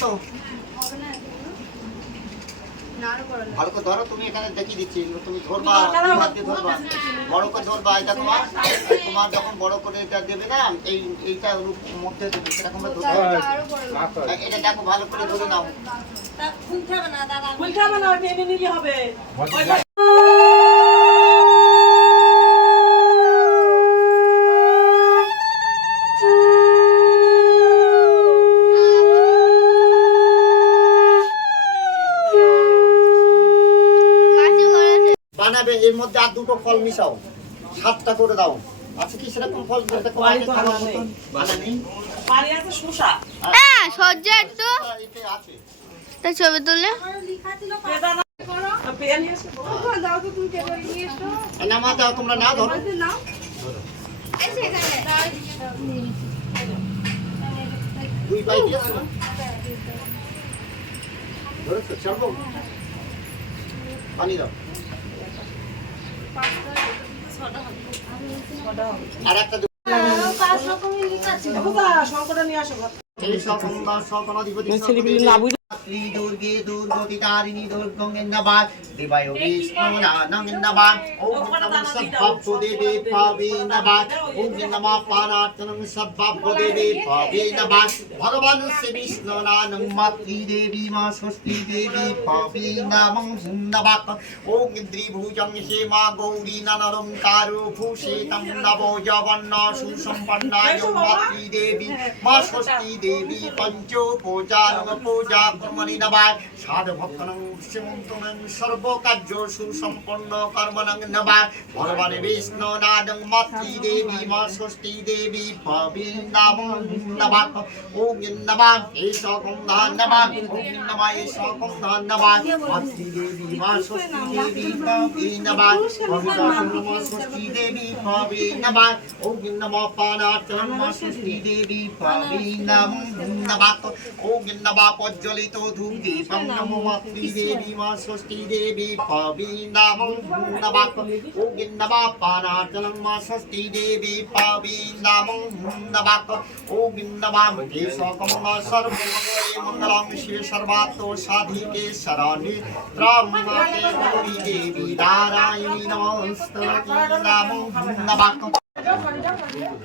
তো। ভালো করে ধরো তুমি এখানে দেখিয়ে দিচ্ছি। তুমি ধরবা হাত দিয়ে ধরবা। বড় করে ধরবা এটা তোমার তোমার যখন বড় করে এটা দেবে না এই এইটা রূপ মধ্যে দেবে সেরকম ভাবে এটা দেখো ভালো করে ধরে নাও। খুলতে হবে না দাদা খুলতে হবে না টেনে নিলে হবে। এর মধ্যে আর দুটো ফল মিশাও। সাতটা করে দাও। আচ্ছা কি সেরকম ফল? যেটা নেই। নেই? বাড়ি আছে হ্যাঁ সজ্জা একটু। আছে। তা ছবি তুলে। নিয়ে এসো দাও তোমরা না ধরো। দুই পাই দিয়েছ ধরেছো? ছাড়বো? পানি দাও। আর একটা ঘর। এই সকল বা সকল অধিপতি ছেলেপিলে না বুঝলে শ্রী দুর্গে দুর্গতি তারিণী দুর্গং ইন্দাবাদ দেবায় বিষ্ণু নানং ইন্দাবাদ ওম নমঃ সব্বাব্ব দেবী পাবে ইন্দাবাদ ওম নমঃ পারার্চনং সব্বাব্ব দেবী পাবে ইন্দাবাদ ভগবান শ্রী বিষ্ণু নানং মাতৃ দেবী মা ষষ্ঠী দেবী পাবে নামং ইন্দাবাদ ওম ইন্দ্রিভুজং হেমা গৌরী নানরঙ্কারো ভূষিতং নব জগন্ন সুসম্পন্নায় মাতৃ কর্মণি নবায়। সাধ ভক্তনং শ্রীমন্তনং সর্বকার্য সুসম্পন্ন কর্মণং নবায়। ভগবান বিষ্ণু নাদং মাতৃ দেবী মা ষষ্ঠী দেবী পবিন্দাম নবাক ওম নবাক এষ কন্ধান নবাক ওম নমা এষ কন্ধান নবাক মাতৃ দেবী মা ষষ্ঠী দেবী পবিন্দাবাক পবিত্র মা ষষ্ঠী দেবী পবিন্দাবাক ওম নমঃ পানার্চনং মা ষষ্ঠী দেবী পবিন্দাম নবাক ওম নমঃ প্রজ্বলিত ধূপ দীপং নমো মাতৃ দেবী মা ষষ্ঠী দেবী পবিন্দাম নবাক ওম নমঃ পানার্চনং মা ষষ্ঠী দেবী পবিন্দাম নবাক ওম নমঃ কেশকম সর্বমঙ্গলে মঙ্গলং শিবে সর্বাত্ম সাধিকে শরণে গৌরী দেবী নারায়ণী নমস্তুতে নমো নবাক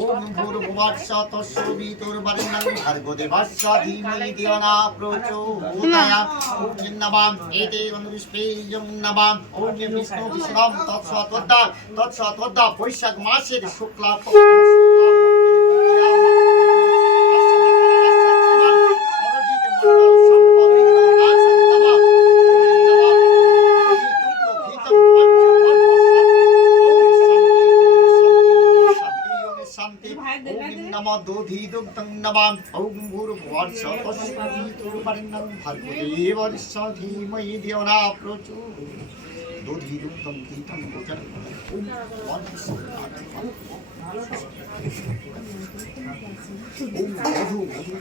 ওম ভূর্ভুবস্য তস্য বিতুর্বরেণ্যং ভর্গো দেবস্য ধীমহি ধিয়ো ন প্রচোদয়াৎ নমাম এতে অনুষ্পেয়ং নমাম ওম বিষ্ণু বিষ্ণম তৎসৎবদ্ধা তৎসৎবদ্ধা বৈশাখ মাসের শুক্লা ঔং ভূর্ভুবস্য তস্য বিতুর্বরেণ্যং ভর্গো দেবস্য ধীমহি ধিয়ো ন প্রচোদয়াৎ দধি দুগ্ধং ঘৃতং গোচরং ওম বর্ষস্য ওম মধু মধু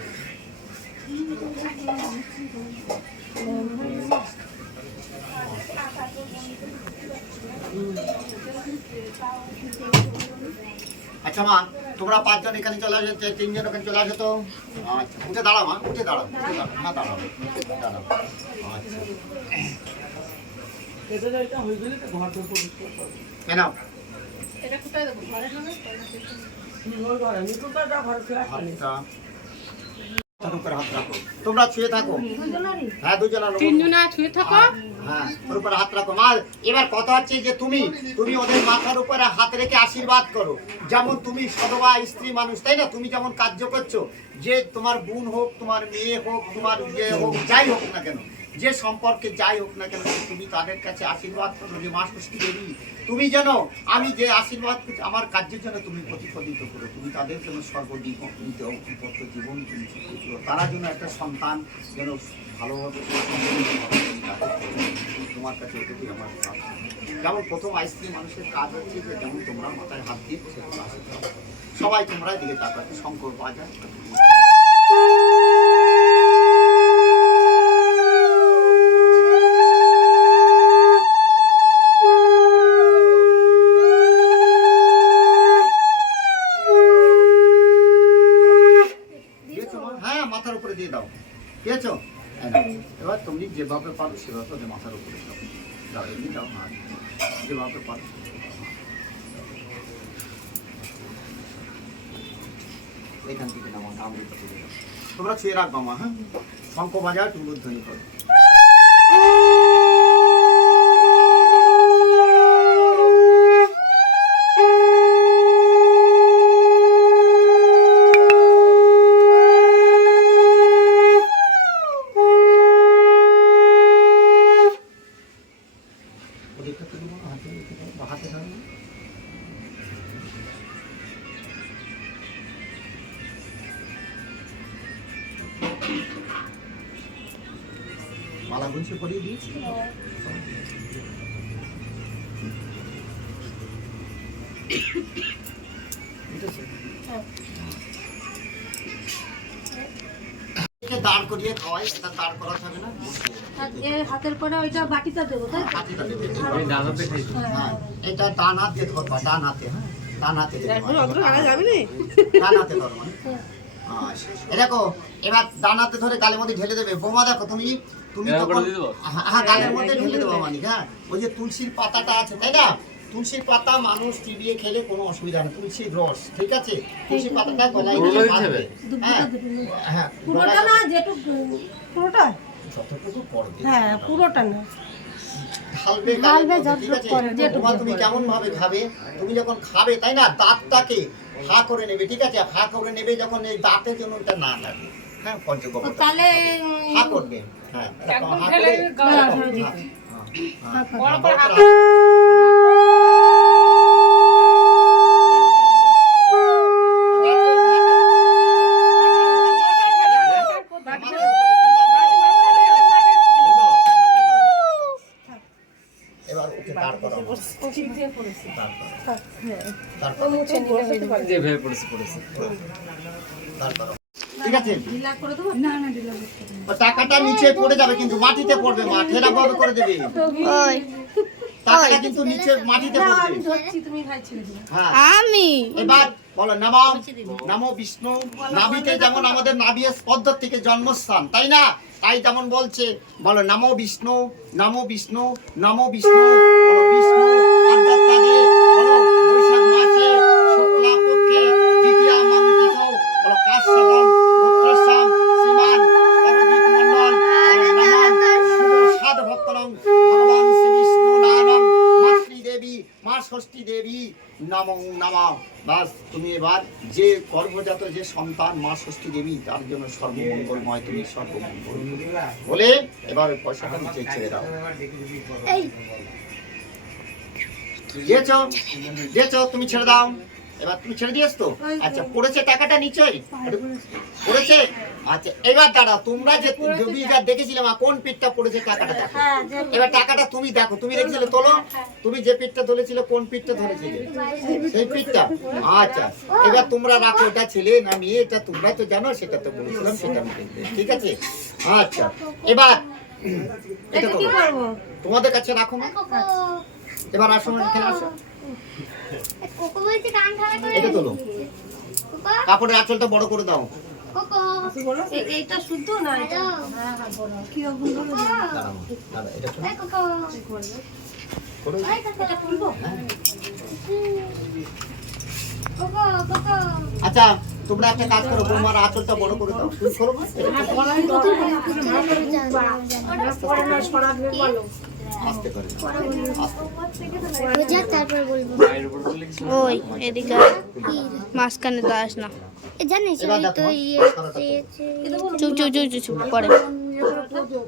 আচ্ছা মা তোমরা পাঁচজন এখানে চলে আসো তিনজন ওখানে চলে আসো তো। আচ্ছা উঠে দাঁড়াও মা উঠে দাঁড়াও উঠে দাঁড়াও হ্যাঁ দাঁড়াও দাঁড়াও। আচ্ছা। এটা হয়ে গেলে তো ঘর তো পরিষ্কার করবে। কেন হুম, ওই ঘরে। নিকুলটা যা ঘরে ফেলে আসলে। হাতটা তার উপরে হাত রাখো। তোমরা ছুঁয়ে থাকো। হ্যাঁ দুজনা তিনজনা ছুঁয়ে থাকো। হ্যাঁ ওর উপরে হাত রাখো। মা এবার কথা হচ্ছে যে তুমি তুমি ওদের মাথার উপরে হাত রেখে আশীর্বাদ করো। যেমন তুমি সদবা স্ত্রী মানুষ তাই না? তুমি যেমন কার্য করছ যে তোমার বোন হোক তোমার মেয়ে হোক তোমার যে হোক যাই হোক না কেন যে সম্পর্কে যাই হোক না কেন, তুমি তাদের কাছে আশীর্বাদ করো, যে মা ষষ্ঠী দেবী, তুমি যেন, আমি যে আশীর্বাদ আমার কার্যের জন্য তুমি প্রতিফলিত করো, তুমি তাদের জন্য সর্বদিক জীবন, তুমি। তারা যেন একটা সন্তান যেন ভালোভাবে তোমার কাছে এটুকুই আমার যেমন প্রথম আইসক্রিম মানুষের কাজ হচ্ছে যে যেমন তোমরা মাথায় হাত দিয়ে। সবাই তোমরা দিকে তাকাতে শঙ্কর পাওয়া দিয়েছ মা? হ্যাঁ মাথার উপরে দিয়ে দাও ঠিক আছে বুঝেছ এই নাও। এবার তুমি যেভাবে পারো সেভাবে তাদের মাথার উপরে যাও এমনি না হাত যেভাবে পারো এখান থেকে নামা কামড়ে তোমরা ছুঁয়ে রাখব মা হ্যাঁ? শঙ্খ বাজার টুলুর ধ্বনি করো গুনছে পরিয়ে দিয়েছি? দাঁড় করিয়ে খাওয়াই এটা দাঁড় করা যাবে না বসিয়ে দাও। আর এর হাতের পরে ওইটা বাটিটা দেবো তাই তো? হাতিটা হ্যাঁ। হ্যাঁ, এটা ডান হাত ধরবা ডান হাতে হ্যাঁ ডান হাতে ডান হাতে ধরো। এ দেখো এবার ডান হাতে ধরে গালের মধ্যে ঢেলে দেবে বোমা দেখো তুমি তুমি তখন? হ্যাঁ হ্যাঁ, গালের মধ্যে ঢেলে দেবো মানে হ্যাঁ? ওই যে তুলসীর পাতাটা আছে তাই না? তুলসীর পাতা মানুষ চিবিয়ে খেলে কোনো অসুবিধা নেই। তুলসীর রস ঠিক আছে? তুলসীর পাতাটা গলায় দিয়ে দিতে হ্যাঁ হ্যাঁ পুরোটা না যেটুকু পুরোটা? যতটুকু পড়বে হ্যাঁ পুরোটা না। ঢালবে ঢালবে যতটুকু? যেটুকু তুমি কেমন ভাবে খাবে তুমি যখন খাবে তাই না? দাঁতটাকে হা করে নেবে ঠিক আছে? হা করে নেবে যখন এই দাঁতের জন্য না লাগে। হ্যাঁ পঞ্চগব্য তাহলে হা করবে। হ্যাঁ দিতে। হ্যাঁ, হ্যাঁ, হ্যাঁ, বড় করে হাত- পড়েছে পড়েছে। করো। ঠিক আছে? না না টাকাটা নিচে পড়ে যাবে কিন্তু মাটিতে পড়বে মা ঠেলা ভাবে করে দেবে। ওই। টাকাটা কিন্তু নিচে মাটিতে আমি পড়বে। ধরছি তুমি ভাই ছেড়ে দেবো। হ্যাঁ। আমি? এবার বলো নমো নমো বিষ্ণু। নাভিতে যেমন আমাদের নাভি পদ্ধত থেকে জন্মস্থান তাই না? তাই যেমন বলছে বলো নমো বিষ্ণু নামো বিষ্ণু নমো বিষ্ণু অন্তর্তাদে বলো বৈশাখ মাসে শুক্লা পক্ষে দ্বিতীয়া মন্ত্রিত বলো কাশ্যপম পুত্রস্যাম শ্রীমান পরজিৎ মণ্ডল বলো নমঃ শুভ সাধ ভক্তনং ভগবান শ্রী বিষ্ণু নারায়ণ মাতৃ দেবী মা ষষ্ঠী দেবী নামং নামা বাস, তুমি এবার যে গর্ভজাত যে সন্তান মা ষষ্ঠী দেবী, তার জন্য সর্বমঙ্গলময় তুমি সর্বমঙ্গল। বলে এবার পয়সাটা নিচে ছেড়ে দাও। দিয়েছ দিয়েছ তুমি ছেড়ে দাও। এবার তুমি ছেড়ে দিয়েছ তো। আচ্ছা পড়েছে টাকাটা নিচে পড়েছে। আচ্ছা এবার দাঁড়া তোমরা যে যা দেখেছিলে কোন পিঠটা পড়েছে টাকাটা দেখো। হ্যাঁ এবার টাকাটা তুমি দেখো তুমি দেখছিলে তোলো। তুমি যে পিঠটা ধরেছিলে কোন পিঠটা ধরেছিলে? সেই পিঠটা। আচ্ছা এবার তোমরা রাখো এটা ছেলে না মেয়ে এটা তোমরা তো জানো সেটা তো বলেছিলাম সেটা ঠিক আছে? আচ্ছা এবার এটা তোমাদের কাছে রাখো না এবার আসো না, এখানে আসো। কোকো বলছে কান খাড়া করে এটা তোলো কোকো কাপড়ের আঁচলটা বড় করে দাও কোকো শুদ্ধ না এটা হ্যালো কি রকম ধরো দাঁড়াও দাঁড়া এটা কোকো কোকো এটা খুলবো কোকো কোকো আচ্ছা তোমরা একটা কাজ করো তোমার আঁচলটা বড় করে দাও তুমি করো না? আস্তে করে আস্তে তারপর বলব। ওই এদিকে। মাঝখানে দাস না। জানিস ওই তো ইয়ে চুপ। চুপ চুপ চুপ চুপ করে তোলো,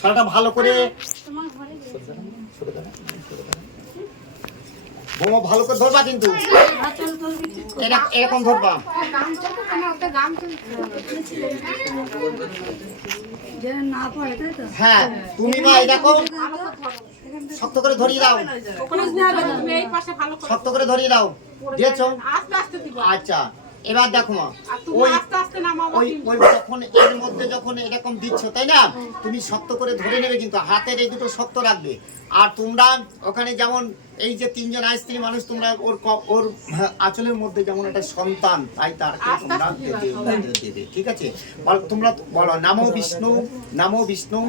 সারাটা ভালো করে। বৌমা ভালো করে ধরবা কিন্তু। এরকম ধরবা। হ্যাঁ তুমি মা শক্ত করে ধরিয়ে দাও। শক্ত করে ধরিয়ে দাও। আচ্ছা এবার দেখো মা ওই যখন এর মধ্যে যখন এরকম দিচ্ছ, তাই না? তুমি শক্ত করে ধরে নেবে কিন্তু হাতের এই দুটো শক্ত রাখবে। আর তোমরা ওখানে যেমন এই যে তিনজন স্ত্রী মানুষ তোমরা ওর ওর আঁচলের মধ্যে যেমন একটা সন্তান তাই তোমরা দেবে ঠিক আছে? বল তোমরা বলো নামো বিষ্ণু নামো বিষ্ণু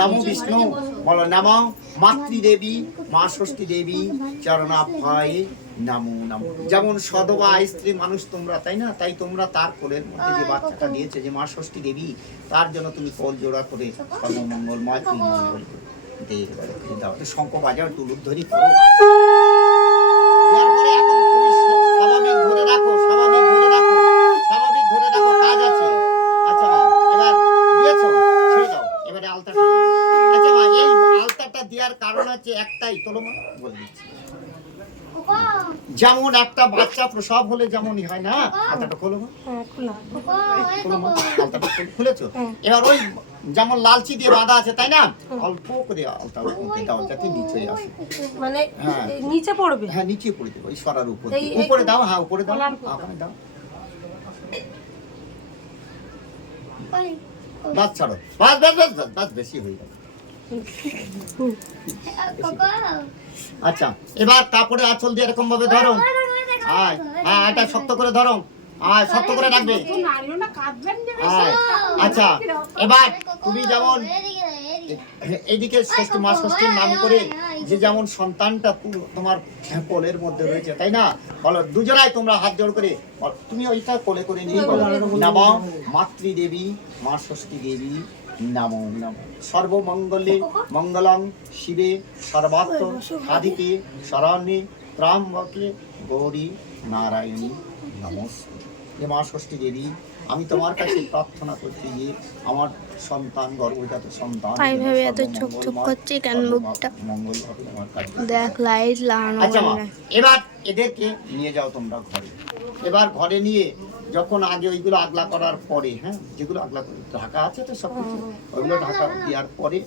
নামো বিষ্ণু বলো নামো মাতৃদেবী মা ষষ্ঠী দেবী চরণাভয়ে নামো নামো। যেমন সদবা স্ত্রী মানুষ তোমরা তাই না? তাই তোমরা তার কোলের মধ্যে যে বাচ্চাটা দিয়েছে যে মা ষষ্ঠী দেবী তার জন্য তুমি কোল জোড়া করে সর্বমঙ্গলময় তুমি মঙ্গল এবারে দাও। তো শঙ্খ বাজাও তুলুর ধরি করো স্বাভাবিক ধরে রাখো স্বাভাবিক ধরে রাখো স্বাভাবিক ধরে রাখো কাজ আছে। আচ্ছা মা এবার দিয়েছ ছেড়ে দাও এবারে আলতাটা আচ্ছা মা এই আলতাটা দেওয়ার কারণ হচ্ছে একটাই তোলো মা। বলে দিচ্ছি। যেমন একটা বাচ্চা প্রসব হলে যেমনই হয় না? আলতাটা খোলো মা। কোকো এই খোলো খুলেছো? এবার ওই যেমন লালচি দিয়ে বাঁধা আছে তাই না? অল্প করে আলতা উপরে দাও যাতে নিচে আসে মানে হ্যাঁ। নিচে পড়বে? হ্যাঁ নিচে পড়ে দেবো এই সরার উপর উপরে দাও হ্যাঁ উপরে দাও। ওখানে দাও। বাস ছাড়ো। বাস বাস বাস বাস বেশি হয়ে যাবে কোকো আচ্ছা এবার তারপরে আঁচল দিয়ে এরকম ভাবে ধরো আয় হ্যাঁ এটা শক্ত করে ধরো। আয় শক্ত করে রাখবে। আয় আচ্ছা এবার তুমি যেমন এদিকে ষষ্ঠ মা ষষ্ঠীর নাম করে যে যেমন সন্তানটা তোমার কোলের মধ্যে রয়েছে তাই না? বলো দুজনাই তোমরা হাত জোড় করে বলো, তুমি ওইটা কোলে করে নিয়ে বলো নম মাতৃদেবী মা ষষ্ঠী দেবী নমো নম সর্বমঙ্গলে মঙ্গলং শিবে সর্বাত্ম সাধিকে শরণ্যে ত্রাম্বকে গৌরী নারায়ণী নমস্তে হে মা ষষ্ঠী দেবী আমি তোমার কাছে প্রার্থনা করছি যে আমার সন্তান গর্ভজাত সন্তান যেন এত ঝকঝক করছে কেন মুখটা? মঙ্গল হবে আমার কাছে দেখ লাইট লাগানো আচ্ছা। এবার এদেরকে নিয়ে যাও তোমরা ঘরে। এবার ঘরে নিয়ে যখন আগে ওইগুলো আগলা করার পরে হ্যাঁ যেগুলো আগলা করে ঢাকা আছে তো সব কিছু ওইগুলো ঢাকা দেওয়ার পরে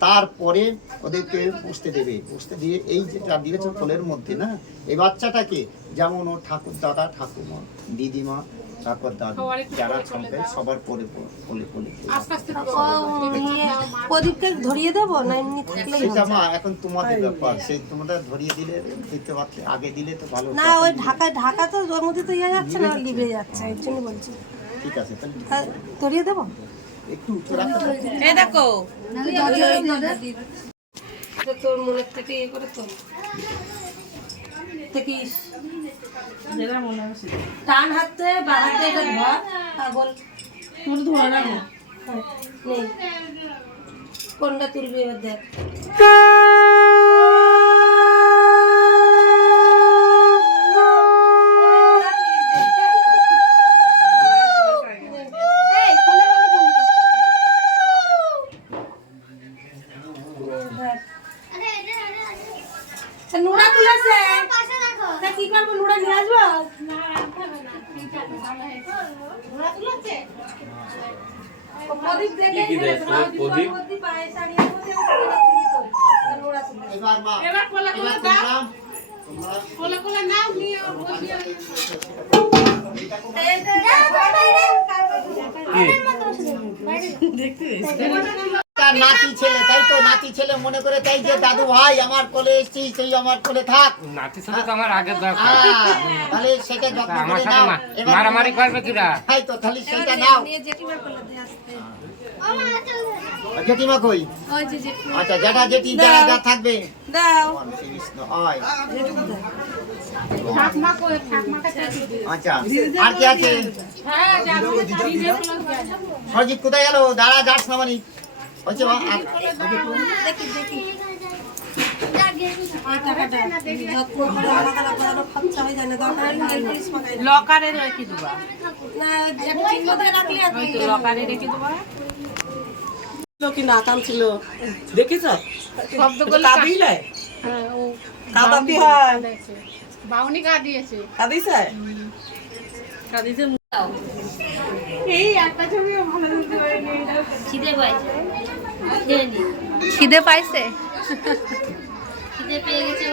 তারপরে ওদেরকে পুষতে দেবে পুষতে দিয়ে এই যেটা দিয়েছে কোলের মধ্যে না? এই বাচ্চাটাকে যেমন ও ঠাকুর দাদা ঠাকুমা দিদিমা ঠাকুর দাদু যারা থাকবে সবার পরে কোলে কোলে প্রদীপকে ধরিয়ে দেবো না এমনি থাকলেই সেটা মা এখন তোমাদের ব্যাপার সেই তোমরা ধরিয়ে দিলে দিতে পারলে আগে দিলে তো ভালো না ওই ঢাকায় ঢাকা তো ওর মধ্যে তো ইয়ে যাচ্ছে না লিবে যাচ্ছে এর জন্য বলছি ঠিক আছে তাহলে হ্যাঁ, ধরিয়ে দেবো একটু এই দেখো তোর মনের থেকে ইয়ে করে তোর মনে হয় সেটা। টান হাতে বা হাতে এটা ধর পাগল। তোর রাখো। হ্যাঁ, নেই। কোনটা তুলবি এবার দেখ এই, কোলে কোলে কোলে। দেখ। আরে আরে আরে আরে তা নোড়া তুলেছে পাশে রাখো তা কি করব নোড়া নিয়ে আসব ও প্রদীপ দেখে প্রদীপ এবার কোলে কোলে দাও। কোলে কোলে নাও, নিয়ে যে তার নাতি ছেলে তাই তো? নাতি ছেলে মনে করে তাই যে দাদু ভাই আমার কোলে এসেছিস সেই আমার কোলে থাক। নাতির সাথে তো আমার আগের দরকার। আহ, তাহলে সেটা যত্ন আমার করে সাথে নাও। মারামারি করবে কিরা? তাই তো তাহলে সেটা নাও। নিয়ে জেঠিমার কোলে দিয়ে আসতে। মামা জেঠিমা কই? জেঠিমা। আচ্ছা যেটা জেঠি যারা যা থাকবে। দাও। হয়। জেঠিমা। আচ্ছা আর কি আছে? হ্যাঁ। সরজিৎ কোথায় গেল? দাঁড়া যাস না মানে। দেখি দেখি। হয়ে দাও। লকারে রেখে দেবা। লকারে রেখে দেবা। কি না ছিল। দেখিস শব্দ কাঁদিলে? ও কাঁদাতি হয়? বাউনি গা দিয়েছে কাঁদিস এই একটা ছবিও ভালো খিদে পাইছে। খেয়ে নি খিদে পাইছে? খিদে পেয়ে গেছে